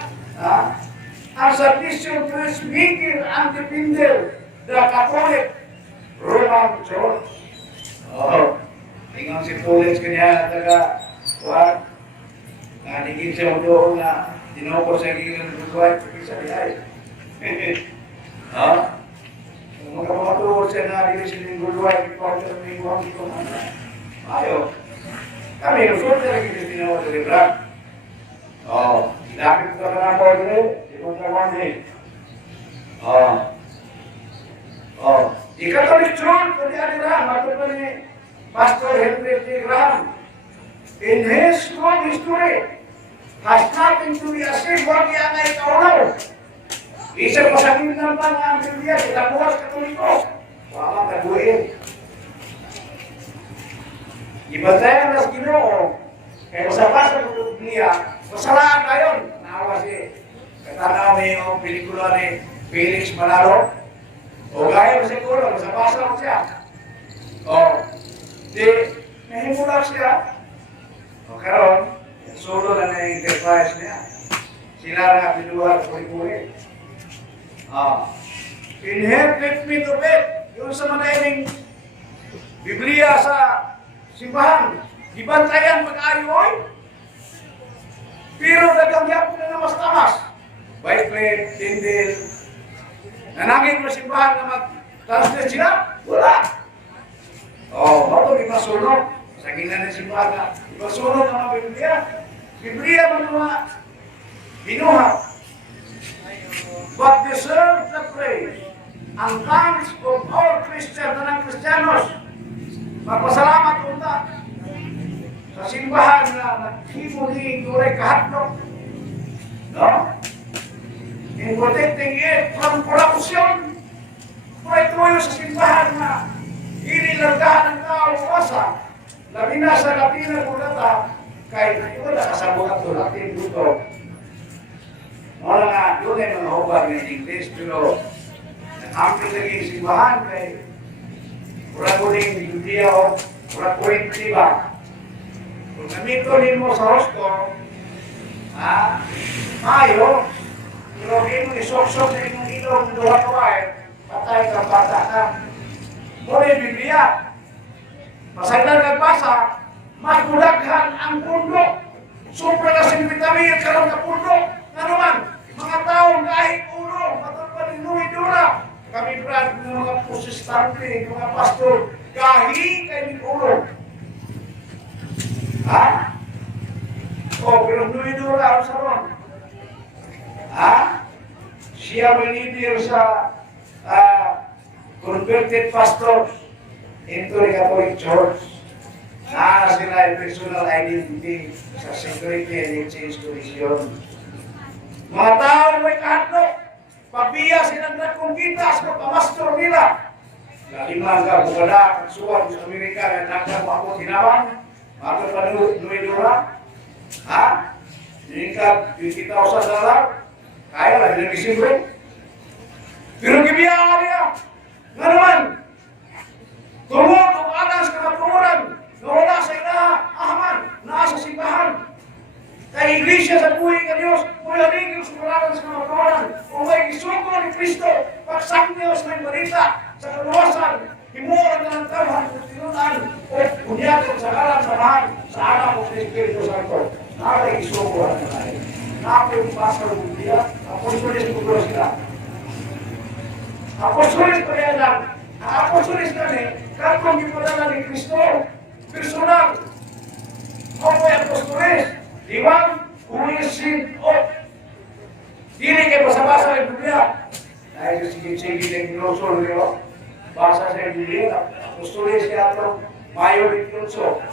Ang submission to its maker and defender, the Catholic Roman Church. Tingnan si Tulis kanya taga, nanigin siya mo doon na dinoko sa gilid ng buhay, sa bihay. Kung magkapatuwa siya na dito siya ng buhay, ikaw siya ng buhay ito. Ayaw. Kami, nusunod na rin yung tinawa sa libra. Inapit ko na ako din, ikong trawan din. Di Catholic Church, kundi alira, matuto ni Pastor Henry T. Graham. In his long history, has nothing to be ashamed, huwag yan ay kaunaw. Isang masakit naman ang Biblia, itabuhas Katoliko. Wala kaguhin. Ibantayan nas Ginoo. Kaya sa basa ng Biblia, masalaan tayo. Naawa si katanaw yung pelikula ni Felix Manalo. O gaya mo siguro, sa basa mo siya. O, di, nahimulak siya. O karon, solo na na-enterprise niya. Sila na pinuha sa kuhi-kuhi. Inherit me to bed. Yung sa manaiming Biblia sa simbahan. Gibantayan mag-ayoy. Pero dagang yapon na mas tamas. Bike tindil. Nanangin mo simbahan na mag-translate sila? Wala. Ito di masunog. Sa gina ng simbahan na masunog ang mga Biblia. Biblia mo mga binuhat. But deserve the praise and thanks of all Christians na ng Kristiyanos. Magpasalamat unta sa simbahan na naghimuling tuloy kahatlok. No? In protecting it from corruption. Tuloy-tuloy sa simbahan na inilargahan ng tao kuwasa. Labi na sa Latina Kulata, kahit wala kasabukat doon natin dito. Wala nga, doon ay mga hubag ng English, pero nag-ampil lagi yung simbahan kay wala ko rin Biblia o wala ko rin tiba. Kung namitunin mo sa hosto, mayo, pero hindi mo isok-sok sa inyong ilong ng duha kawain, patay ka, bata ka. Muli Biblia, masaylan nagbasa, mas mudaghan ang pundo. Supra na simpitamir karoon ka pundo. Nga naman, mga taong kahit ulo, matulad ni Louis Dura. Kami brad ng mga posistante, mga pastor, kahit kayo ulo. Pero Louis Dura, ano sa ron? Siya malidir sa converted pastors into the Catholic Church. Sila ay personal identity sa security and exchange tourism. Mga tao may kahatlok, pagbiya silang nagkongkita sa pamaster nila. Lalimang ka, bukala, kagsuwag sa Amerika, na nagkang ako tinawang, mga panuwi-dura. Hindi ka, $50,000, kaya lang, hindi simple. Pero kibiyaan niya, nga naman, tumod o alas ka matumuran, na wala sa inaha, ahman, nasa simbahan. Kaya iglesia sa buhay ka Diyos, mula rin yung sumularan sa mga kawalan, o may isuko ni Kristo, pagsang Diyos may balita sa kaluwasan, himuran na ng tawhan, kung tinunan, o kunyatan sa kalan sa mahal, sa anak o sa Espiritu Santo. Nakay isuko ang nanay. Nakay yung pasal ng Biblia, apostolis ko ko sila. Apostolis ko yan lang, apostolis kami, kakong ipadala ni Kristo, personal. O may apostolis, Iwan, uwisin, dili kayo basa-basa ng Biblia. Dahil sige-sige ng Losol, basa sa Biblia, apostolis kaya ito, Mayo 28,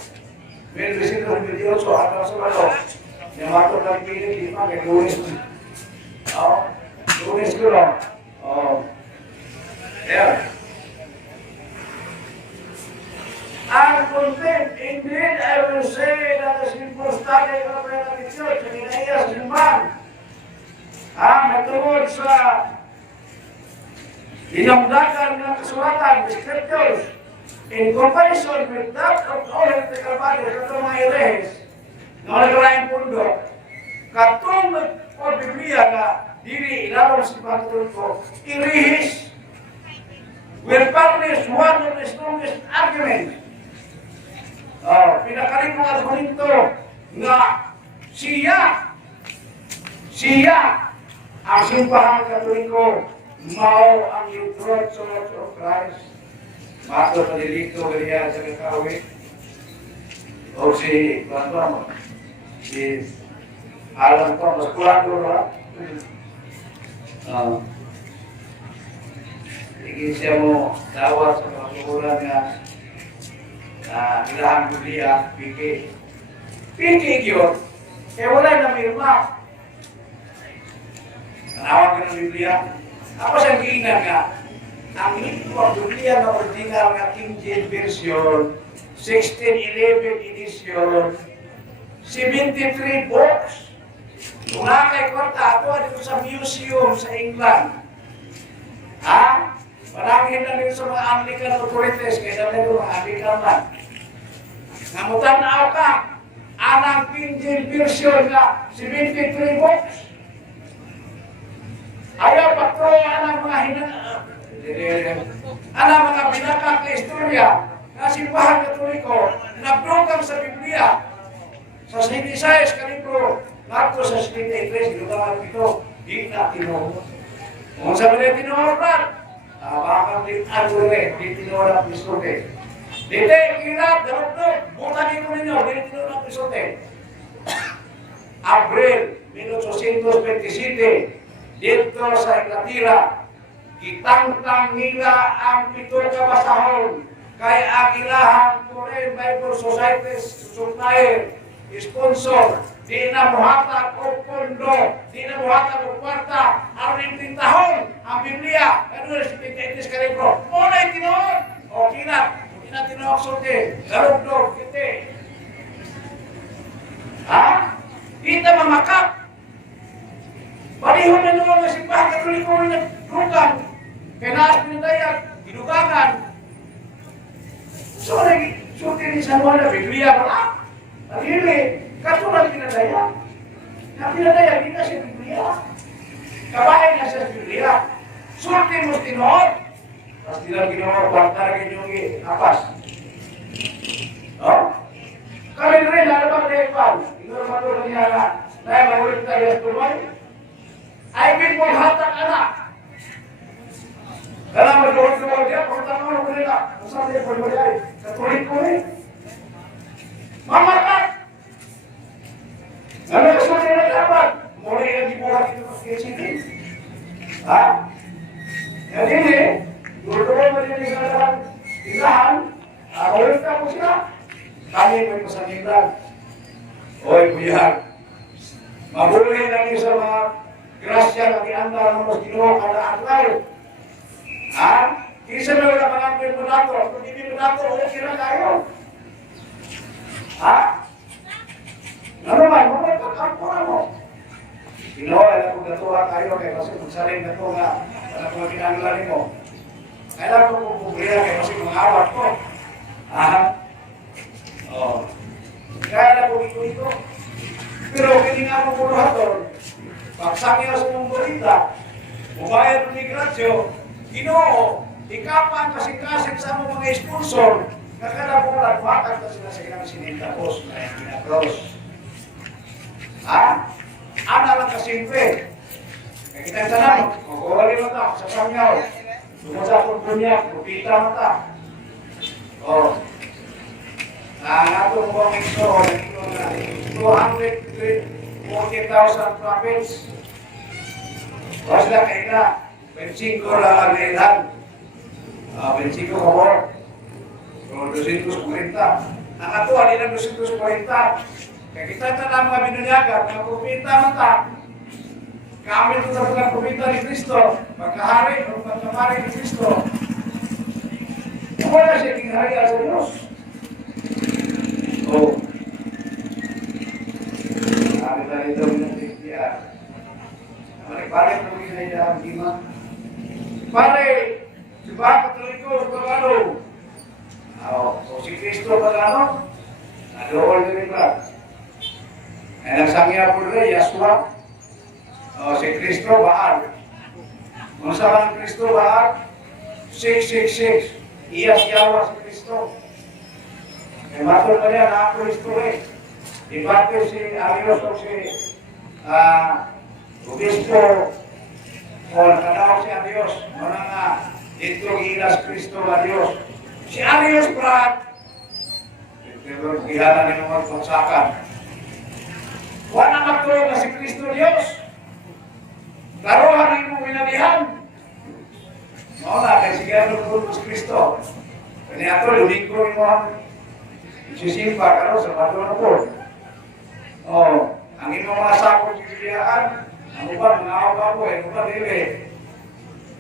1928, hanggang sa malo. Yung mga ito lang pinig, di ba, may lunes. Lunes ko lang. Ayan. Ang content, indeed, I will say that the simple study of the church in Inaias Simban natungod sa dinamdagan ng kasulatan, the scriptures, in comparison with that of all heretical bodies at mga herehes na naglaing pundo, katong o Biblia na dili ilalong si Panginoon irihis will publish one of the strongest arguments. Pinakaling mga argumento na siya ang simbahan Katoliko mao ang true Church of Christ. Mato na dilito ganyan sa kakawit. O si Alan Thomas Kulado na. Hindi siya mo dawa sa mga kukulan nga ilahan Biblia, piki yun. Kaya wala na mirma. Tanawan ka ng Biblia. Ako sa giingnan nga, ang libro ang Biblia na original nga King James Version, 1611 edition, 73 books. Kung nakakay kwarta, ako dito sa museum sa England. Ha? Marami na rin sa mga Anglican authorities, kaya na rin mga Anglican man. Namutan na ako ka, anang King James Version na 73 books. Ayaw patroya ng mga anang mga binakang na istorya na simbahan katoliko na brokan sa Biblia. Sa 66 ka libro, nato sa 73, gilugangan ito, di na tinuod. Kung sa mga tinuod na, bakang di agure, di tinuod ang pistote. Dito, kirap, darap-darap, butangin ko ninyo, di tinuod ang pistote. Abril 1827, dito sa Inglaterra, kitang-tang nila ang 7 ka basahon, kay ang ilahang Korean Bible Society supplier, sponsor, di na muhatag o pondo, di na muhatag o kwarta, aron impintahon ang Biblia, ano na si Pintetis ka libro, muna yung tinoon, o kinat, hindi na tinook sulti, garog-dog, kiti. Ha? Di na mamakap. Palihon na naman na simbahan katoliko rin nagdugang, kaya naas pinadayag, ginugangan. So, sulti ni San Juan na Biblia pala. Alili, katulad pinadaya. Na pinadaya, di na siya Biblia. Kabahay na siya Biblia. Sulti mo tinood. Tapos tilang ginawa, kwarta na kanyang apas. No? Kami rin, lalabang na ipan. Inorma doon niya na, dahil mahulit tayo at tumay. Ay, bin mo hatang anak. Kaya mag-luhod diya, pagkatama mo nila. Saan niya po ay? Katulik ko rin. Mamakat! Ano gusto nila dapat? Muli ang dibuhat ito sa KCD. Ha? Yan din eh. Duro-duro mo din yung kalaban. Tindahan. Ulit ka po sila. Kami mo yung pasangitan. Oy, kuyahan. Mabuli lang yung sa mga grasya na kinandar ng mas ginawa kada atlaw. Ha? Kisa mo na mga apoy mo nato. Kung hindi mo nato, okay na tayo. Ha? Ano man, magkakampo na mo. Ginawa, alam ko gatuwa kayo kaya kasi magsaling na ito nga. Alam ko pinanglarin mo. Kailan ko pupubliya kaya kasi mangawat ko. Ha? Oo. Kaya alam ko ito. Pero hindi nga ako puluhaton. Pagsakya sa mong balita, umayad ng migrasyo, Ginoo, ikapan kasing-kasing sa mga sponsor, nakalabulan, matag na sila sa ilang sinintapos na yung kinapros. Ha? Ana lang kasimple. Kaya kita tanong, magkuhali mo ta sa sangyaw. Lumasa kong dunya, kupita mo ta. O. Nato mo bang ito, 240,000 province. O sila kayo na. 25 lang ang nailan. 25 ka mo. So, 240. Ang ato, alin ang 240. Kaya kita na mga binunyagan, mga propita man ta. Kami ito sa mga propita ni Kristo. Pagkahari o pagkamari ni Kristo. Wala siya kinahari sa Diyos. O. Kami na ito ng Biblia. Pare-pare po kinahari ang iman. Pare, si Baka Katoliko, Pagano. So si Kristo Pagano, nadool din ba? Ay nagsangya po rin, Yasua. Si Kristo Baal. Kung saan Kristo Baal, 666. Iyas yawa si Kristo. May matol pa niya na Kristo eh. Ibate si Arios o si Obispo o nakadaw si Arios. Muna nga, dito gilas Kristo a Dios. Si Arios Brad, pero kihana ni mga pagsakan. Wala magtulog na si Kristo Dios. Laruhan rin mo pinadihan. Mauna, kaya sige ano po si Kristo. Kanya ito, lumingko rin mo ang sisimpa, karo sa pato na po. ang inyong mga sakong pipilihan, ang uban, mga ako, ang uban dili.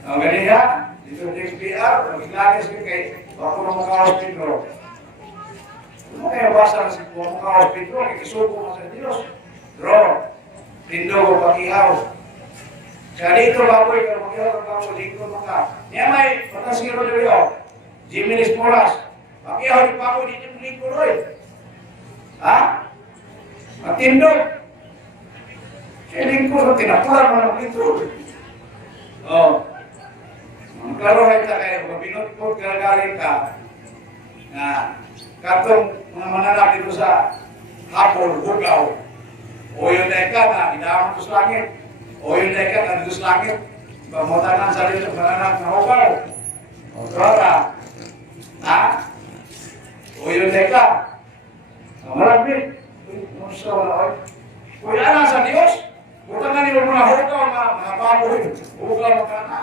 Ang ganiya, dito sa XPR, mag-ilanis ko kay ako ng mga hospital. Ano kaya basa na sa mga hospital, ikisuko mo sa Diyos. Draw, tindo ko pag-ihaw. Kaya dito baboy, pero mag-ihaw ka baboy, dito mga. Niya may, patasiro dito, Jimenez Moras. Pag-ihaw ni baboy, dito mo dito rin. Ha? Matindog. Kailing ko sa tinapuran mo ng dito. Oh. Ang klaro ay ta kayo, mabinot-pot gagaling ka na katong mga mananap dito sa hapon, hugaw. O yun na ka na inaamang ko sa langit. O yun na ka na dito sa langit. Pamutangan sa dito mananap na hugaw. O klaro. Ha? O yun na ka. Marami. Kung yan sa Diyos, bukan na nila mga hugaw mga baboy. Hugaw mga kana.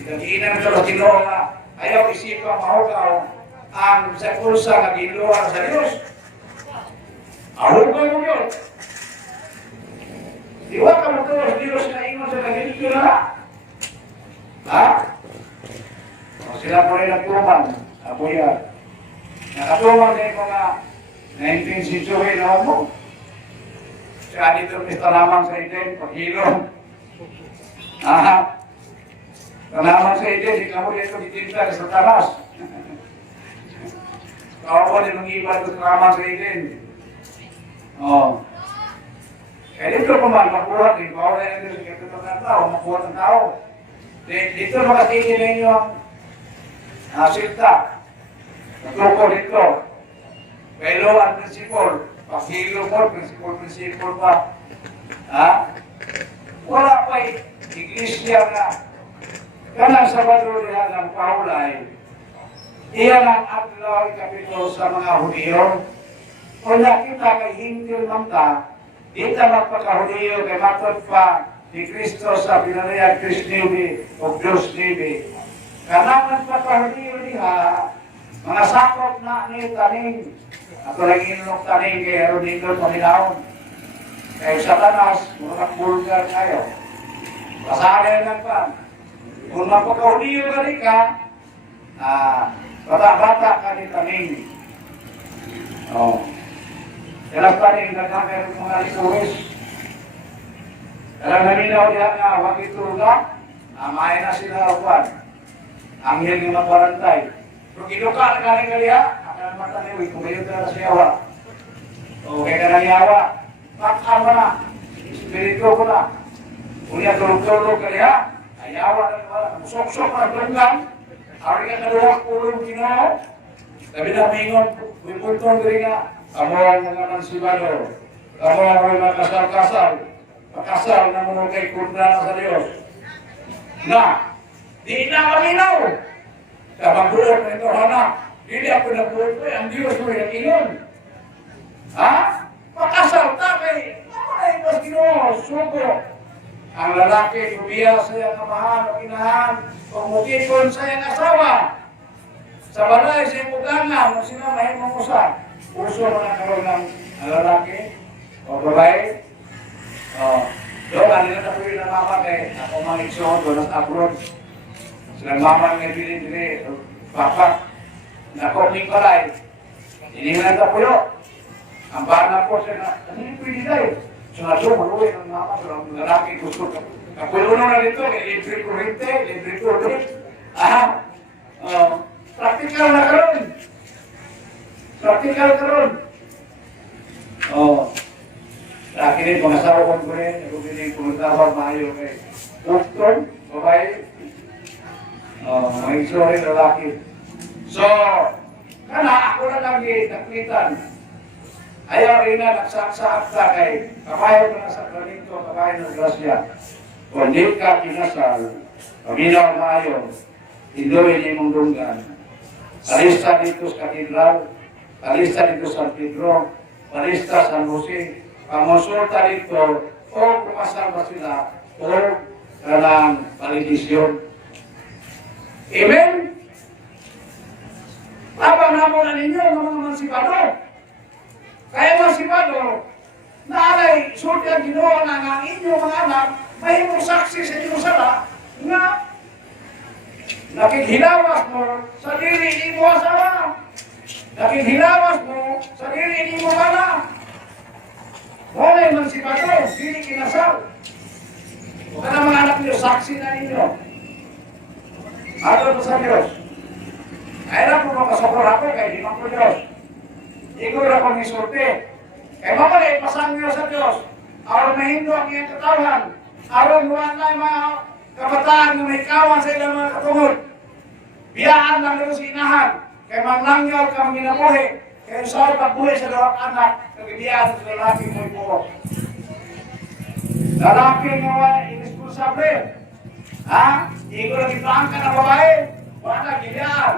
Ikagiinan ito sa Ginoo nga ayaw isipang mahugaw ang sa kursa na giluwar sa Diyos. Ahugaw mo yun. Diwa ka mo sa Diyos na ingon sa nagilito na. Ha? O sila po rin nagtuman. Ako yan. Nakatuman din mga 19th century na mo. Siya dito pista naman sa itin, paghilom. Ha? Kanaman sa ide, di kamu dito ditinta sa talas. Kau ko din mag-iba ito kanaman sa ide. Oh. Kaya dito naman, makuha din. Kau na yun sa kito ng tao, makuha ng tao. Dito makatingin ninyo ang silta. Natuko dito. Pero ang prinsipol, paghilo mo, prinsipol pa. Ha? Wala pa'y iglesia na kanang Sabado diha ng Paulay, iyan ang adlaw kapitulo sa mga Hudiyo. Kung nakita kay Hintil mamta, di ta magpaka-Hudiyo kay matod pa ni Kristo sa pinariyag Krisnibi o Diyos Nibi. Kanang nagpaka-Hudiyo diha, mga sakop na ni taning, ako lang inunok taning kay Herodindo Paminaon. Kay Satanas, mga bulgar kayo. Pasarin lang pa. Kung mapagkauliyo ka rin ka, bata-bata ka rin taning. Oh. Kailang taning nagkakaroon mga rituis. Kailang naminaw diyan nga, wag itulga, amayan na sila upan. Anghel ng magwarantay. Pero kinuka na ka rin kaliya, akan mataniwi, kung kayo ka na siyawa. O kaya ka na niyawa, makakama na, espiritu ko na. Kung niya tulog-tulog kaliya, ayawa na naman, sok-sok na tulungan, ari ka kaluwak ulong Ginoo, sabi na mingon, wipultong diri nga, amuan nga naman si Bado, amuan nga makasal-kasal, makasal na mo kay kunda sa Diyos. Na, di na kaminaw, kabagbuot na ito, hana, hindi ako nagbuot ko, ang Diyos mo yung ingon. Ha? Makasal ta kay, ay, mas Ginoo, suko. Ang lalaki, lubiya sa iyang amahan o inahan, pagmutikon sa iyang asawa. Sa balay, sa iyang ugangan, o sila mahimong usan. Puso mo na karoon ng lalaki o babae. Doon, alin na po yung mama kay ako mga iksyon, doon at abroad. Silang mama nga bilin-bilin, papa, nakoming balay. Inihinan na po yun. Ang bana po siya na, ano yung pwede tayo? Sunod-sunod, maluwi ng mama, ng lalaki gusto ka. Kapulo na dito, libre kurente, libre kurente. Praktikal na karon. Praktikal karon. Sa akin din, mga sawang ko rin, nagubiling pumuntabang maayo kay Doktor, babae. May sorry lalaki. So, kana ako na lang naklitan. Ayaw rin na nagsaksak sa kay kabayo na sa planito, kabayo ng grasya. Kung di ka kinasal, paminaw maayo, hindoy ni mong dunggan. Alista dito sa katedral, alista dito sa Pedro, alista sa Jose, pamonsulta dito, o kumasal ba sila, o kanang validisyon. Amen? Abang na mo na ninyo, mga mansipado. Kaya masipado, naalay, sulti ang Ginoo na ang inyong mga anak, mahimong saksi sa inyong sala, nga nakikhilawas mo sa dili ni mo asawa. Nakikhilawas mo sa dili ni mo anak. Wala man si Padre, dili kinasal. O ka na mga anak niyo, saksi na ninyo. Ano po sa Diyos? Ay na po makasokor ako kay di man po Diyos. Ikaw na kong isulti. Kaya mamali, pasang niyo sa Diyos. Aron mahindo ang iyong katawan. Aron luwan na yung mga kabataan na may kawan sa ilang mga katungod. Biyaan lang nito sa inahan. Kaya mangnangyaw kang ginabuhi. Kaya sa pagbuhi sa dalawang anak, nagibiyaan sa lalaki mo'y puro. Lalaki nga irresponsable. Ha? Hindi ko lang ipaan ka ng babae. Wala gibiyaan.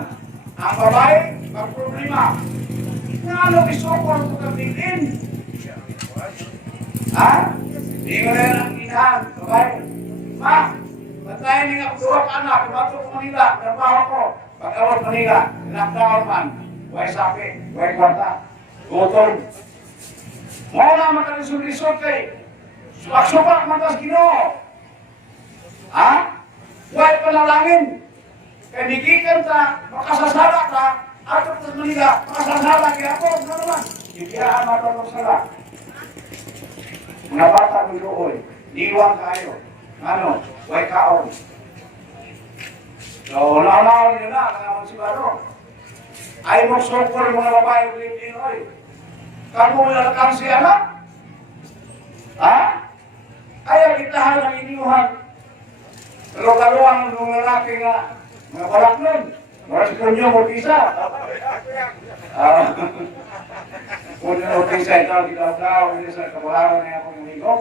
Ang babae, magproblema. Nga ano isokol ito kang tingin? Ha? Hindi ko na yan ang inahan. Babae. Ma, bantayan niya ang duwag anak. Bato ko Manila. Trabaho ko. Pag-awat Manila. Lockdown man. Huwag sapi. Huwag kwarta. Gutong. Muna makalisod-lisod kay. Supak-supak matas Ginoo. Ha? Huwag panalangin. Kaya dikikan ta, makasasala ka, at sa Manila, makasasala kaya ako, ano naman? Ibiyaan matulog sala. Mga bata mo doon, diwan kayo. Ano? Huwag kaon. So, naunawin nyo na, nangaman si Baro. Ay mo sokol mga babae ulit din, oy. Kamu mo nalakang siya na? Ha? Kaya kitahan ang iniuhan. Pero kaluang ng lalaki nga, mga balak nun. Maras ko nyo, Mortisa. Kung nyo Mortisa, ito, kita-taw, sa kabalaran niya akong amigo.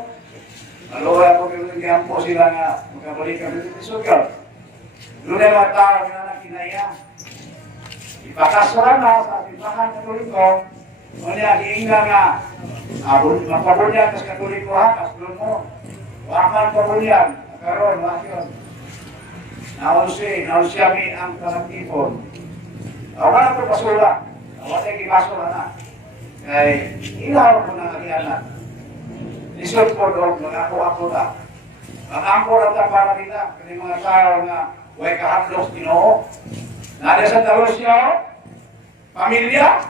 Naluwa ako pinagyan po sila nga, magkabalik kami sa sugal. Doon ay mga tao na kinaya. Ipakasara na sa timbahan Katoliko, ngunit iinga nga, magpabunyan kas Katoliko ha, kas doon mo. Waman pabunyan, karon wakyon. Naunsi kami ang kalangtipon. Wala ko basura, wala yung basura na. Kaya ilaw ko na anak. Isot ko doon, ako na. Ang-angko lang ta para nila, kasi mga tao nga, huwag kahaplos Ginoo. Nada sa talos niya, pamilya,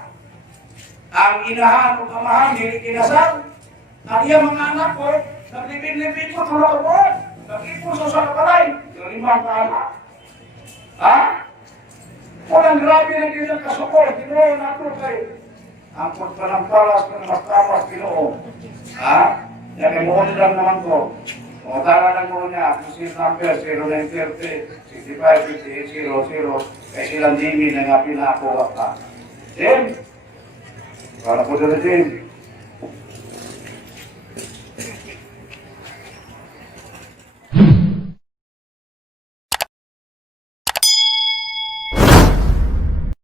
ang inahan o kamahan, hindi kinasal. Ang iya mga anak ko, naglipin-lipin ko, tulog ko, nag-ipuso sa kapalay, limang kaanak. Ha? Walang grabe na din ang kasukol, Ginoo nato kayo. Ang pagpanampalas ko na mas tapas, Ginoo. Ha? Yan, imuundan naman ko. O tara lang mo niya, kung si number 0930, 655800, kaya silang Jimmy na nga pinako ka. Jim! Para po sila Jim.